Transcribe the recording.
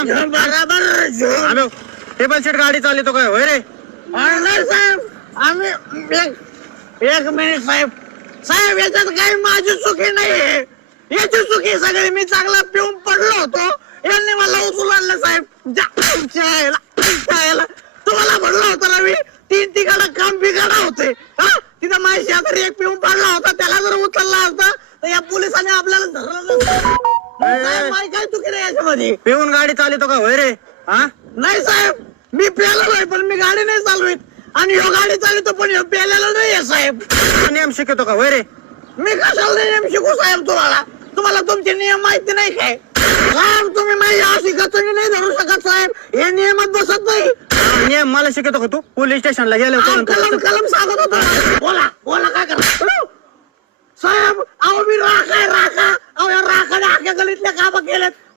बरोबर table seat गाडी चालवतो काय होय रे? नाही साहेब, आम्ही एक मिनिट साहेब, साहेब याच्यात काही माझी चुकी नाहीये, याची चुकी सगळी, मी चांगला पिऊन पडलो होतो, यांनी मला उचलून आणलं साहेब. तुम्हाला म्हणलं होतं ना मी, तीन तिकडं काम बिघडा होते, तिथं माझ्या शेजारी एक पिऊन पडला होता, त्याला जर उचलला असता तर या पोलिसांनी आपल्याला धरलं. माझी काय चुकी नाही याच्यामध्ये. पिऊन गाडी चालवतो का होय रे? हा नाही साहेब, मी प्यायला नाही, पण मी गाडी नाही चालवीत, आणि ह्यो गाडी चालवतो पण ह्यो प्यायला नाहीये साहेब. नियम शिकवतो का होय रे? मी कशाला नियम शिकू साहेब तुम्हाला? तुम्हाला तुमचे नियम माहिती नाही काय साहेब? तुम्ही माझी अशी गचणी नाही धरू शकत साहेब, हे नियमात बसत नाही. नियम मला शिकवतो का तू? पोलीस स्टेशनला गेलो कलम सांगत होतो. बोला बोला, काय करा साहेब? अहो मी राखा, अहो या राखाने आख्या गलीतल्या कामं केलेत,